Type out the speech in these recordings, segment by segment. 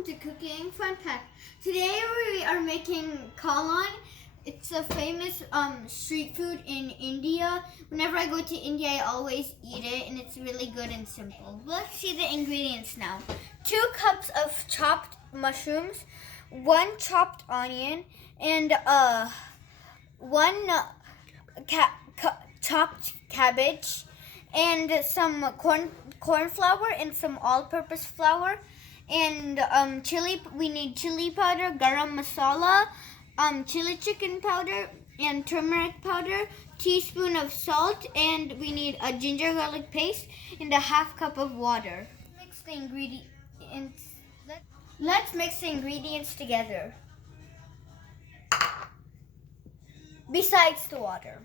welcome to Cooking Fun Pack. Today we are making Kaalan. It's a famous street food in India. Whenever I go to India, I always eat it, and it's really good and simple. Let's see the ingredients now. 2 cups of chopped mushrooms, 1 chopped onion, and 1 chopped cabbage, and some corn flour and some all-purpose flour, and chili. We need chili powder, garam masala, chili chicken powder, and turmeric powder, teaspoon of salt, and we need a ginger garlic paste and a 1/2 cup of water. Mix the ingredients. Let's mix the ingredients together. Besides the water.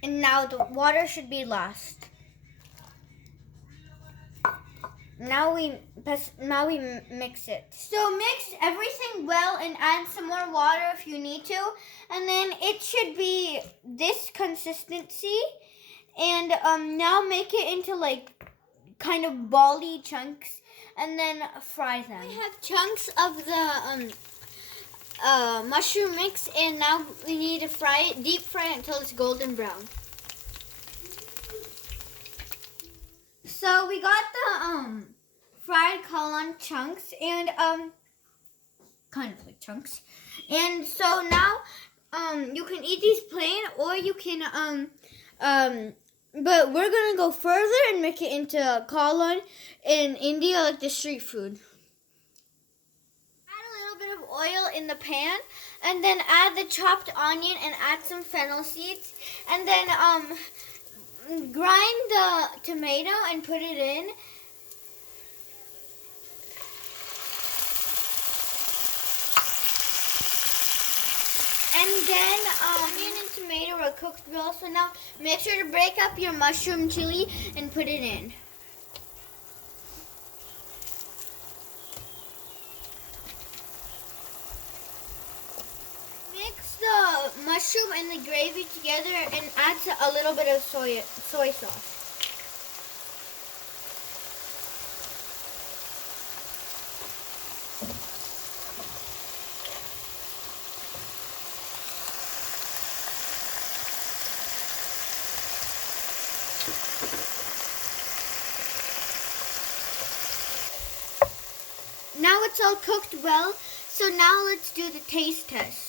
And now the water should be last. Now we mix it. So mix everything well and add some more water if you need to. And then it should be this consistency. And now make it into like kind of bally chunks and then fry them. We have chunks of the mushroom mix, and now we need to fry it, deep fry it until it's golden brown. So we got the fried Kaalan chunks and kind of like chunks. And so now you can eat these plain, or you can but we're gonna go further and make it into Kaalan in India, like the street food. Oil in the pan, and then add the chopped onion and add some fennel seeds, and then grind the tomato and put it in. And then onion and tomato are cooked well, so now make sure to break up your mushroom chili and put it in. The mushroom and the gravy together and add a little bit of soy sauce. Now it's all cooked well, so now let's do the taste test.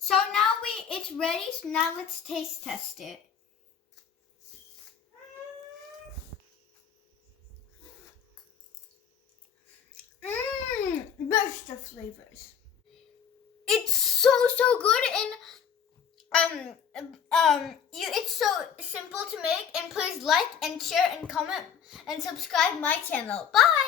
So now it's ready, so now let's taste test it. Best of flavors. It's so good, and it's so simple to make, and please like and share and comment and subscribe my channel. Bye!